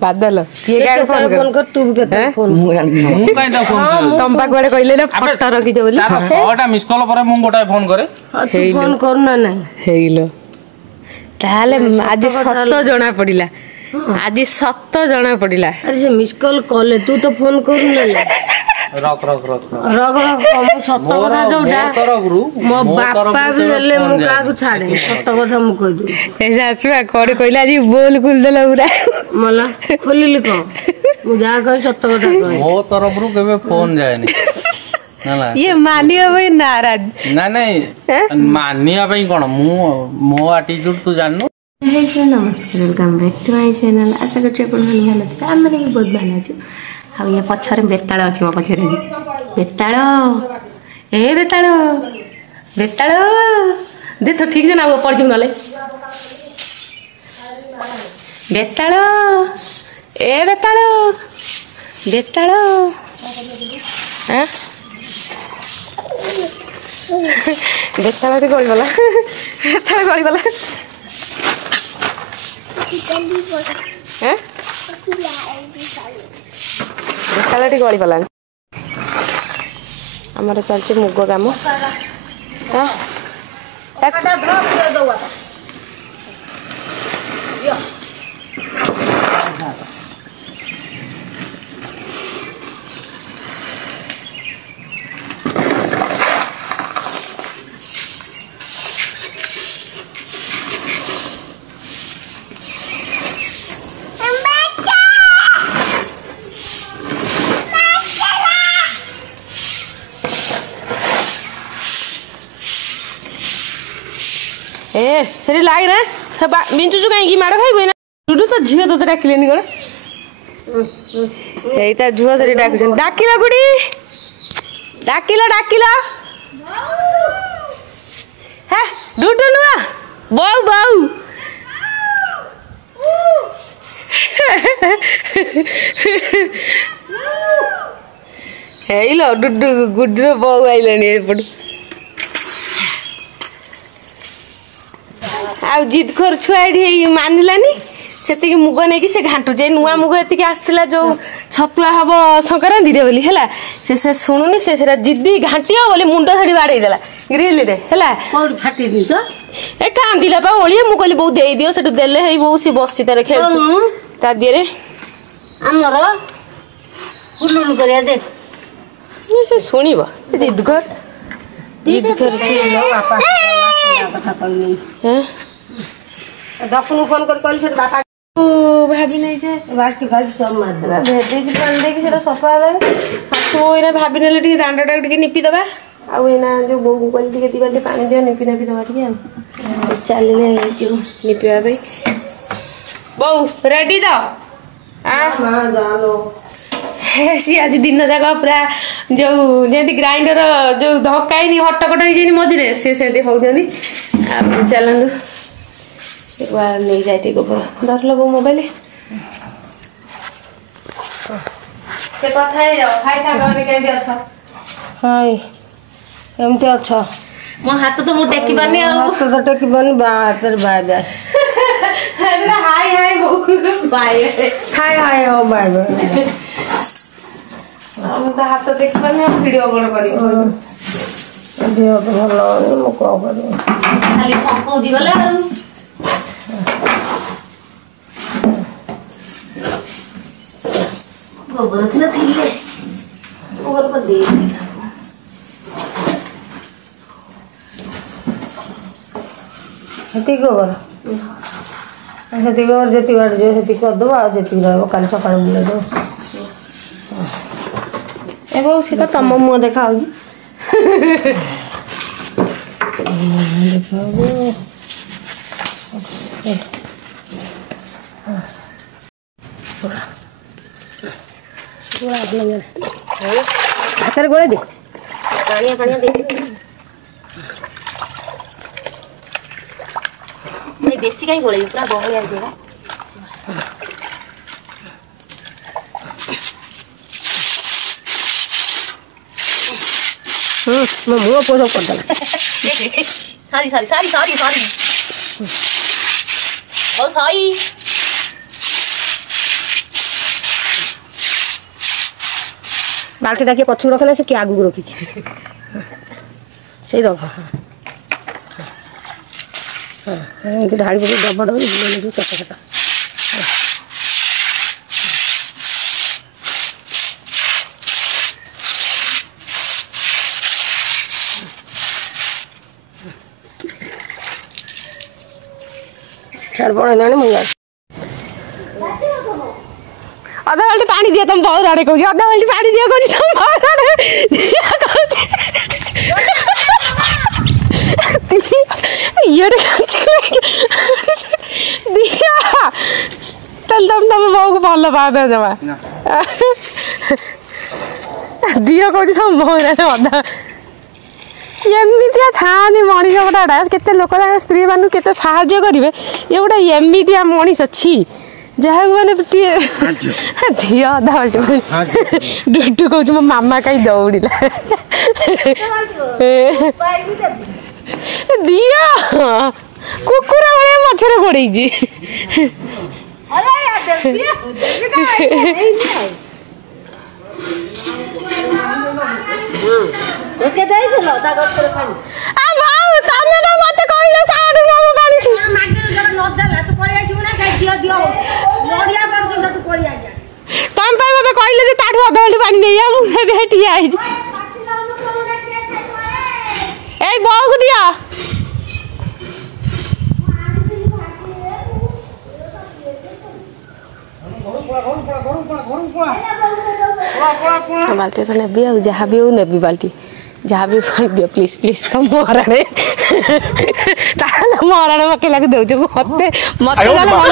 बादल किए क्या फोन कर तू भी केते फोन मु काई दा फोन कर तुम पाक बड़े कहले ना फोटो रखि दे बोली तार 6टा मिस कॉल पर मु गोटा फोन करे तू फोन कर ना नहीं हेइलो ताले आज सत्य जणा पडिला आज सत्य जणा पडिला अरे से मिस कॉल कॉल तू तो फोन कर ना रख रख रख रख रख सत्य कथा जोडा मो बापा भी हेले मु का को छाड़े सत्य कथा मु कह दू ऐसा आछवा कोडे कहला आज बोल खुल देला पूरा मला खोलिली को मु जा कह सत्य कथा कह मो तरफ रु केबे फोन जायनी नाला ये मानिया भाई नाराज ना नहीं मानिया भाई कोन मो एटीट्यूड तू जाननु हे नमस्कार welcome back to my channel आशा करछे आपण भलो थे हम माने बहुत भलो छु आ ये पछरे बेताळ अछि मो पछरे जी बेताळ ए बेताळ बेताळ दे तो ठीक जे ना वो पड़ जु नले बेताळ ए बेताळ बेताळ हैं बेताळ के गली वाला बेताळ गली वाला हैं बेताळटी गली वाला हमर चलचे मुग काम हां एकटा ड्रॉप दे दो आता यो ए सेरी लाग रे मिंचु जु काई की माड़ खाइबो ना डुडु तो झियो तो डाकिलेनी गण एइता झुआ सेरी डाकछन डाकिला गुडी डाकिला डाकिला हे डुडु नुआ बाउ बाउ हेइलो डुडु गुडु बाउ आइलानी एपड आ जिद कर छुआडी मानिलानी सेति मुग नै कि से घांटू जे नुआ मुग एति आस्थिला जो छतुआ हबो संक्रांति रे बोली हैला से सुनुनी से जिद्दी घांटियो बोली मुंड छडी बाडै देला ग्रिल रे हैला कोड फाटी दी तो ए कांदिला पा ओलिए मु कहली बहु देई दियो सेटु देले हेई बहु सी बस्सी तारे खेल ता दिए रे हमर हुलुल करिया दे से सुनिबो जिद कर बापा कथा कहली हैं डॉक्टर फोन कर कहली से बापा भाभी नहीं छे बाटी गाड़ी सब मार देला भेदे कि पानी दे कि सेटा सफा दे सासु एना भाभी नेले टी दांडाटा टी निपी दबा आ एना जो बोगु कहली टी केती बाल्टी पानी दे निपी निपी दबा टी आ चलले जो निपिया भाई बहु रेडी तो हां हां जानो सी आज दिन जाक पूरा जो जेंति ग्राइंडर जो धक्काई हटकट हो मझे सी से होती चलू एक बार नहीं जाए गोबर धर लो मोबाइल एमती अच्छा मो हाथ तो मु टेकी पानी हाथ तो टेकी पानी बात bye bye hi hi bye hi hi ओ बाय बाय हम तो हाथ तो देखि पानी वीडियो कॉल करी देह तो भलो मु को करी खाली पंको दी गला गोबर थिला थिले गोबर पर दे हती गोबर हती गोबर जेती बाड़ जो हती कर दो आ जेती रहबो काल सकाळ बुले दो ए बहु सीता तम मुह देखा हाथ गोड़े दे पानिया पानिया दे नहीं बेसी कहीं गोले पूरा बहलिया जेगा मैं मुँह पोछो कर देला sorry sorry sorry sorry sorry ओ सही बाल्टी टाके पछू रखना से कि आगु रखी से रख हाँ ढाड़ी पड़ी डबा डबा छोटा छोटा चल बड़े ना मुझे अधा बाल्टी पानी दिए तुम बहुत आड़े कहूँ अधा बाल्टी पानी दिए कहूँ तुम बहुत आड़े ये दिया तल तुम बहु को भल पाद जमा दियो कहूँ तुम बहुत आड़े अधा एमती था मनीष गोटा केते लोक स्त्री मानू केते साहाय्य करेंगे ये गोटे एमती मनीष अच्छी जहाँ मैंने दिए अधा बाल्टी डुडू कहूँ मो मामा कहीं दौड़ा दिया कुकुर भाई मछरे गोड़े तुम मत कहले ताठू अधा बाल्टी पानी नहीं मुझे ठिया बहु को दिया बाल्टी से नेबी आ जहाँ भी नेबी बाल्टी जहाँ भी दियो प्लीज प्लीज तो मोहराणे मोहराणे पकेला के दौच मत मत भल पाऊ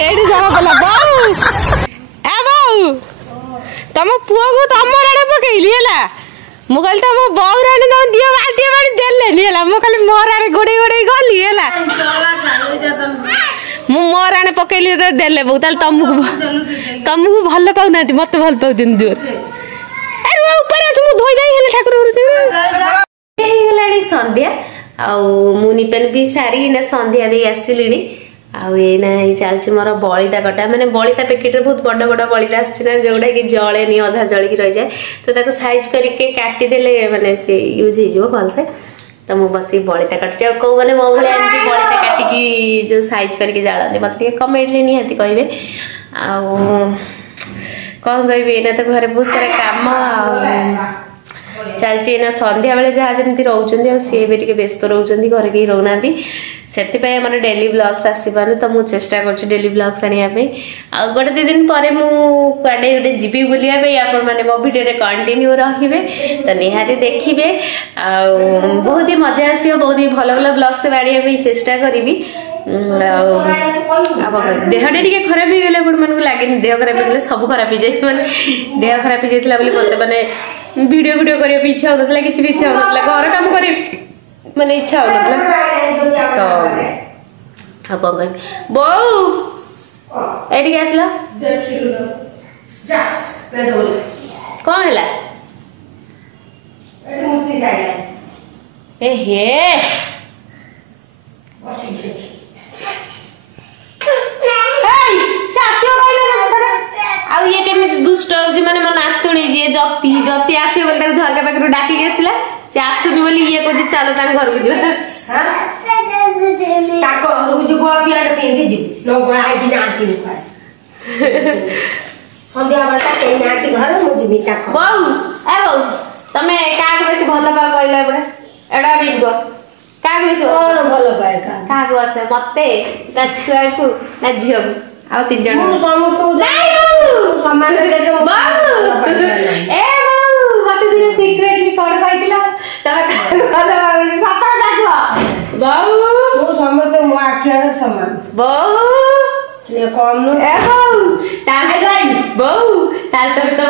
ये जना पड़ा बहु ए बहु तुम पुआ को तुम आड़े पकईली है मु कहली तुम बहु राणी तुम दियो बाल्टी पानी देलेनी है मु खाली मोर आड़े गोड़े गोड़े गली है मु मोर आने पकईली देले बहु ताल तुमको भल पाऊना मत भल पाऊ जोर अरे ऊपर आज मु धोई दाई हेले ठाकुर संध्या आनिपेन भी सारी ना संध्या दे आसिली आना चलती मोर बलिता कटा मैंने बलिता पैकेट बहुत बड़ बड़ बलिता आसना जोटा कि जलेनी अधा जलिक रही जाए तो ताको साइज करके काटिदेले माने से यूज हो भलसे तो मुझे बस बलिता काटुचे कौ मैंने मो भाई एमती बलिता काटिकी जो साइज करके जालती मत कमेंट्रे निहाती कहे कौन कह तो घर बहुत सारा कम चलती संध्या बेले जहाँ जमी रोचे सी भी व्यस्त रोचे घर कहीं रोना से डेली ब्लॉग्स आसपारे तो मुझे चेष्टा कर डेली ब्लॉग्स आने गोटे 2 दिन पर मुझे गोटे जीवी बुलाया आपण मैंने मो भिडियो कंटिन्यू रे तो निहाती देखिए बहुत ही मजा आस बहुत ही भल भल ब्लॉग्स आने चेष्टा करी देहटा टे खराब हो गला मानक लगे देह खराब हो सब खराब हो जाए मैंने देह खराब हो जाता मत मैंने वीडियो करने इच्छा होता किसी भी इच्छा होता घर काम कर मैंने इच्छा होता तो कौन कह बहु ये आसला कौन है ए हे ये केमी दुष्ट हो माने मो नातुणी जी जति जति आसी बोल ताको झरका पाखरु डाकी गेसिला से आसुनी बोली ये को चलो तान घर को जीवा ताको घर जो पियाड पेंदी जी नगोळा आइ कि जानती संध्या बाटा के नाती घर मु जीवी ताको बहु ए बहु तमे काग बेसी भल पा कहला बडा एडा बिगो काग बेसी कोन भल पाए काग आसे मते ना छुआ को ना झियो आ 3 जण मु समतो नाही सम्मान दे जो बाबू ए बाबू मते दिने सीक्रेटली कोड कहितला तमे काग सता जागो बाबू मु समतो मो आखियार समान बाबू ये कम नु ए बाबू ताल गई बाबू ताल तब तो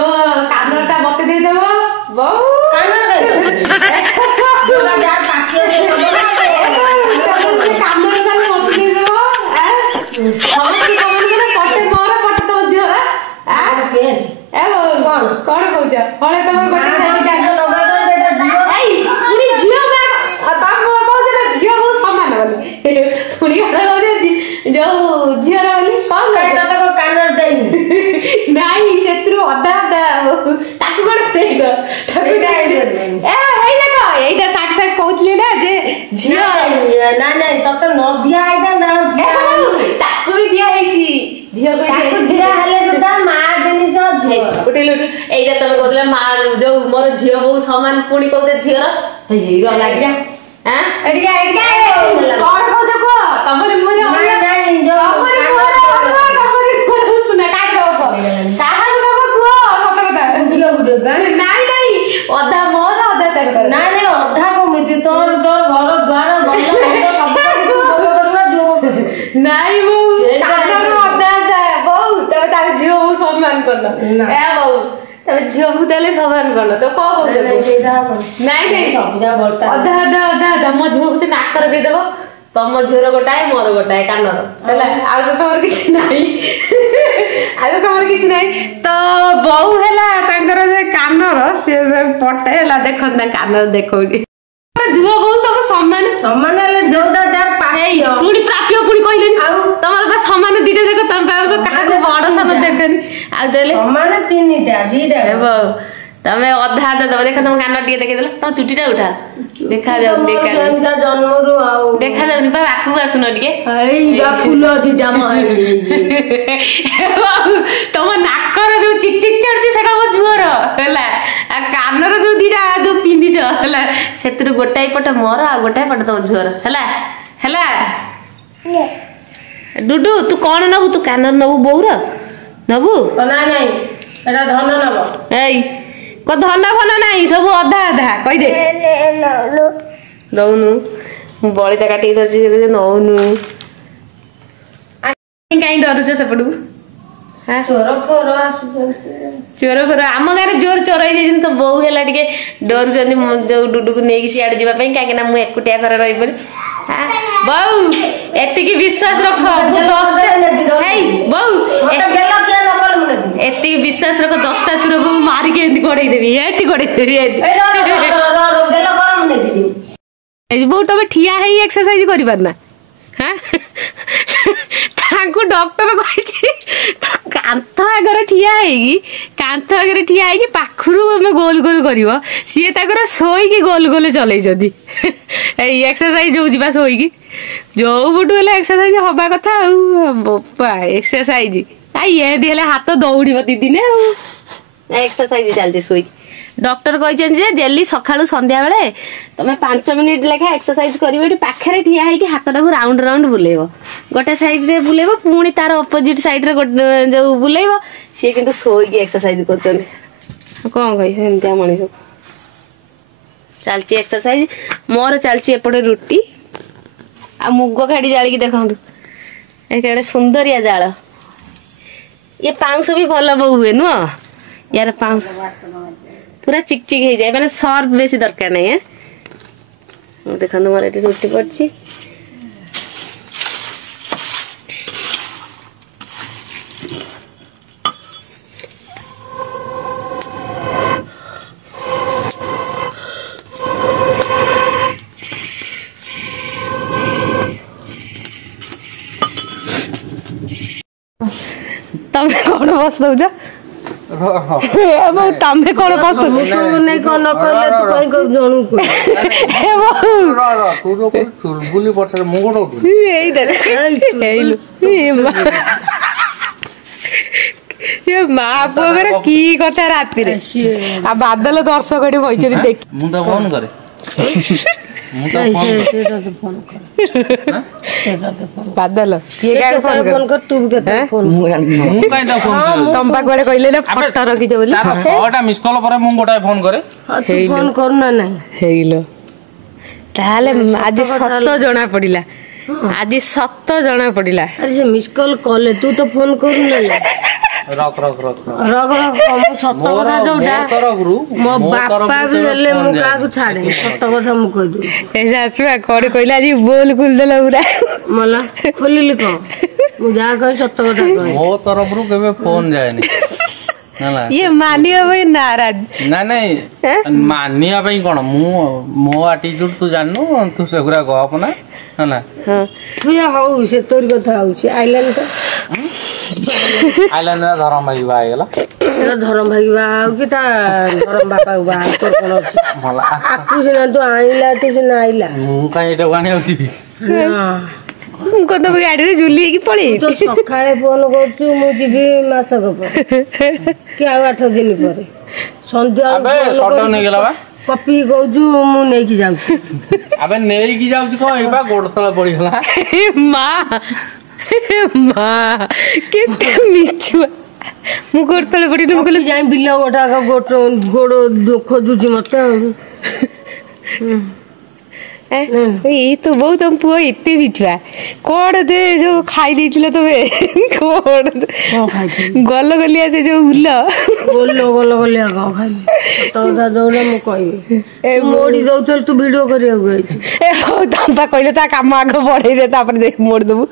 कानरटा मते दे देबो बाबू कानर दे जोला यार पाके से कानर का मते दे देबो कौन कौन हले तुम गोटे खाई झील बहुत समान ପୁଣି କାଟା କହୁଛି ଯୋଉ ଝିଅର ବୋଲି କଣ ତାକୁ କାନରେ ଦେଇନି ନାଇଁ ସେଥିରୁ ଅଧା ଅଧା ତାକୁ କଣ ଦେଇଦ ଏଇଟା ସାଙ୍ଗେ ସାଙ୍ଗେ କହୁଥିଲି ନା ଯେ ଝିଅ ନାଇଁ ତତେ ନ ଦିଆ ହେଇଥାନ୍ତା ତାକୁ ବି ଦିଆ ହେଇଛି ଝିଅକୁ ଦିଆ ହେଲେ ସୁଦ୍ଧା ମା ଜିନିଷ ଗୋଟେ ଏଇଟା ତମେ କହୁଥିଲେ ମା ଯୋଉ ମୋର ଝିଅ ବୋଉ ସମାନ ପୁଣି କହୁଛେ ଝିଅର ଲାଗିଲା କଣ କହୁଛ କୁହ ତମରି ମୁହଁରେ ନାଇଁ ନାଇଁ ଅଧା ମୋର ଅଧା ତାର ନାଇଁ ନାଇଁ ଅଧା କମିତି ତୋର ତୋର ଘର ଦ୍ୱାର ନାଇଁ ବୋଉ ଅଧା ଅଧା ବୋଉ ତମେ ତାର ଝିଅ ବୋଉ ସମାନ କରିନ ଏ ବୋଉ ତମେ ଝିଅକୁ ଦେଲେ ସମାନ କରିନ ତ କଣ କହୁଛ ନାଇଁ ନାଇଁ ଅଧା ଅଧା ଅଧା ଅଧା ମୋ ଝିଅକୁ ସେ ନାକରେ ଦେଇଦବ ତମ ଝିଅର ଗୋଟାଏ ମୋର ଗୋଟାଏ କାନର ହେଲା ଆଉ ତ ତମର କିଛି ନାହିଁ ଆଉ ତ ତମର କିଛି ନାହିଁ ତ ବୋଉ ହେଲା ତାଙ୍କର ଯେ କାନର ସିଏ ପଟେ ହେଲା ଦେଖନ୍ତି ନା କାନର ଦେଖଉନି ଝୁଅ ବୋଉ ସବୁ ସମାନ ସମାନ ହେଲେ ଯୋଉଟା ଯାର ପୁଣି ପ୍ରାପ୍ୟ ପୁଣି କହିଲେନି ଆଉ ତମର ବା ସମାନ ଦିଟା ଯାକ ତମେ କାହାକୁ ବଡ ସାନ ଦେଖନି ଆଉ ଦେଲେ ସମାନ ତିନିଟା ଦିଟା ତମେ ଅଧା ଅଧା ଦବ ଦେଖ ତମ କାନ ଟିକେ ଦେଖେଇଦେଲ ତମ ଚୁଟିଟା ଉଠା ଦେଖାଯାଉନି ଜନ୍ମରୁ ଆଉ ଦେଖାଯାଉନି ବା ପାଖକୁ ଆସୁନ ଟିକେ ଫୁଲ ଦିଟା ତମ ନାକର ଯୋଉ ଚିକ ଚିକ ଚଢୁଛି ସେଟା ମୋ ଝୁଅର ହେଲା ଆଉ କାନର ଯୋଉ ଦିଟା ଯୋଉ ପିନ୍ଧିଛ ହେଲା ସେଥିରୁ ଗୋଟାଏ ପଟ ମୋର ଆଉ ଗୋଟାଏ ପଟ ତମ ଝୁଅର ହେଲା ହେଲା ଡୁଡୁ ତୁ କଣ ନବୁ ତୁ କାନର ନବୁ ବୋଉର ନବୁ ନାଇଁ ଏଟା ଧନ ନବ ଏଇ କ ଧନ ଫନ ନାହିଁ ସବୁ ଅଧା ଅଧା କହିଦେ ଦଉନୁ ମୁଁ ବଳିତା କାଟିକି ଧରିଛି ସେ କହୁଛି ନଉନୁ କାହିଁ ଡରୁଛ ସେପଟକୁ ଚୋର ଫୋର ଆମ ଗାଁରେ ଜୋର ଚୋର ହେଇଯାଇଛନ୍ତି ତ ବୋଉ ହେଲା ଟିକେ ଡରୁଛନ୍ତି ଯୋଉ ଡୁଡୁକୁ ନେଇକି ସିଆଡେ ଯିବା ପାଇଁ କାହିଁକି ନା ମୁଁ ଏକୁଟିଆ ଘରେ ରହିବି ବୋଉ ଏତିକି ବିଶ୍ୱାସ ରଖ ବୋଉ ଏତିକି ବିଶ୍ୱାସ ରଖ 10ଟା ଚୋରକୁ ମୁଁ ମାରିକି ଏମିତି ଗଡେଇଦେବି ଏମିତି ଗଡେଇଦେବି ବୋଉ ତମେ ଠିଆ ହେଇ ଏକ୍ସରସାଇଜ କରିପାର ନା ତାଙ୍କୁ ଡକ୍ଟର କହିଛି କାନ୍ଥ ଆଗରେ ଠିଆ ହେଇକି ପାଖରୁ ଆମେ ଗୋଲ ଗୋଲ କରିବ ସିଏ ତାଙ୍କର ଶୋଇକି ଗୋଲ ଗୋଲ ଚଲେଇଛନ୍ତି ଏଇ ଏକ୍ସରସାଇଜ ଯୋଉ ଯିବା ଶୋଇକି ଯୋଉ ପଟୁ ହେଲେ ଏକ୍ସରସାଇଜ ହବା କଥା ଆଉ ଏକ୍ସରସାଇଜ ଏମିତି ହେଲେ ହାତ ଦୌଡିବ ଦି ଦିନେ ଆଉ ଏକ୍ସରସାଇଜ ଚାଲିଛି ଶୋଇକି ଡକ୍ଟର କହିଛନ୍ତି ଯେ ଡେଲି ସକାଳୁ ସନ୍ଧ୍ୟା ବେଳେ ତମେ 5 ମିନିଟ ଲେଖା ଏକ୍ସରସାଇଜ କରିବ ଏଠି ପାଖରେ ଠିଆ ହେଇକି ହାତଟାକୁ ରାଉଣ୍ଡ ରାଉଣ୍ଡ ବୁଲେଇବ ଗୋଟେ ସାଇଡରେ ବୁଲେଇବ ପୁଣି ତାର ଅପୋଜିଟ ସାଇଡରେ ଯୋଉ ବୁଲେଇବ ସିଏ କିନ୍ତୁ ଶୋଇକି ଏକ୍ସରସାଇଜ କରୁଛନ୍ତି କଣ କହିବ ଏମିତିଆ ମଣିଷ ଚାଲିଛି ଏକ୍ସରସାଇଜ ମୋର ଚାଲିଛି ଏପଟେ ରୁଟି ଆଉ ମୁଗ ଖାଡି ଜାଳିକି ଦେଖନ୍ତୁ ଏକେଡେ ସୁନ୍ଦରିଆ ଜାଳ ये पाउंस भी भल बहु हुए नुह यार पाउंस पूरा चिक चिक हो जाए माने सर्फ बेसी दरकार नहीं है देखो मोर ये रोटी पड़ी तमे कौन बस दउछ अब तमे कौन बस दउ नहीं कौन कहले तू कहि जणु को ए तू तो चुलबुली पछरे मु कोन उठु एई दे एइलु ये मां पुअर की कथा राती रे आ बादल दर्शक एठी भइचि देख मु त फोन करे बादल ये क्या फोन कर तू भी के फोन मु काई दा फोन कर तम पाकड़े कहले ना फटो रखि दे बोली 6टा मिस कॉल पर मु गोटाय फोन करे तू फोन करना नहीं हेइलो ताले आज सत्य जणा पडिला आज सत्य जणा पडिला अरे से मिस कॉल कॉल तू तो फोन करना नहीं रख रख सत्य कथा जोटा मो बापा भी हेले मु का को छाड़े सत्य कथा मु कह दू ऐसा आछवा कोडे कहला जी बोल खुल देला पूरा मला खोलिली को मु जा कह सत्य कथा कह मो तरफ रु केबे फोन जायनी ना ये मानिया भाई नाराज ना नहीं मानिया भाई कोन मो एटीट्यूड तू जाननु तू सेगुरा गप ना ହେଲା ହଉ ସେ ତୋରି କଥା ହଉଛି ଆଇଲାନି ତ ଆଇଲାନି ଧରମ ଭାଇ ବାହା ହେଇଗଲା ଧରମ ଭାଇ ବାହା ହଉ କି ତା ଧରମ ବାପା ବାହା ହଉ ତୋର କଣ ଅଛି ଆକୁ ସିନା ତୁ ଆଣିଲା ତୁ ସିନା ଆଇଲା ମୁଁ କାହିଁ ଏଟାକୁ ଆଣିବାକୁ ଯିବି ମୁଁ କଣ ତମ ଗାଡିରେ ଝୁଲି ହେଇକି ପଳେଇ ତୁ ସକାଳେ ଫୋନ କରୁଛୁ ମୁଁ ଯିବି ମାସକ ପରେ କି ଆଉ 8 ଦିନ ପରେ ସନ୍ଧ୍ୟା ନେଇଗଲା ବା ପପି କହୁଛୁ ମୁଁ ନେଇକି ଯାଉଛି ଆବେ ନେଇକି ଯାଉଛି କଣ ଏଇ ବା ଗୋଡ ତଳେ ପଡିଗଲା ମା ମା କେତେ ମିଛୁଆ ମୁଁ ଗୋଡ ତଳେ ପଡିନି ମୁଁ କହିଲି ଯାଇ ବିଲ ଗୋଡ ଖୋଜୁଛି ମତେ ଆଉ ଏଇ ତ ବୋଉ ତମ ପୁଅ ଏତେ ମିଛୁଆ କଣ ଦେ ଯୋଉ ଖାଇ ଦେଇଥିଲ ତମେ କଣ ଗଲ ଗଲିଆ ସେ ଯୋଉ ଗଲ ଗଲିଆ କଣ ଖାଇଲି କଥା ଯୋଉଟା ମୁଁ କହିବି ମୋଡି ଦଉଥିଲି ତୁ ଭିଡିଓ କରିବାକୁ ହଉ ତମ ପା କହିଲେ ତା କାମ ଆଗ ବଢେଇ ଦେ ତାପରେ ଦେଖ ମୋଡି ଦବୁ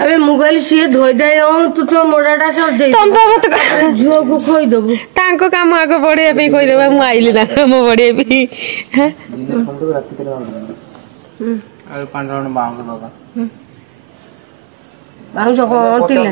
ଆରେ ମୁଁ କହିଲି ସିଏ ଧୋଇଦାଇ ହଉ ତୁ ତ ମୋଡାଟା ଝିଅକୁ ଖୋଇଦବୁ ତାଙ୍କ କାମ ଆଗ ବଢେଇବା ପାଇଁ କହିଦେବା ମୁଁ ଆଇଲି ତାଙ୍କ କାମ ବଢେଇବା ପାଇଁ ବାଉଁଶ କଣ ଅଣ୍ଟିଲା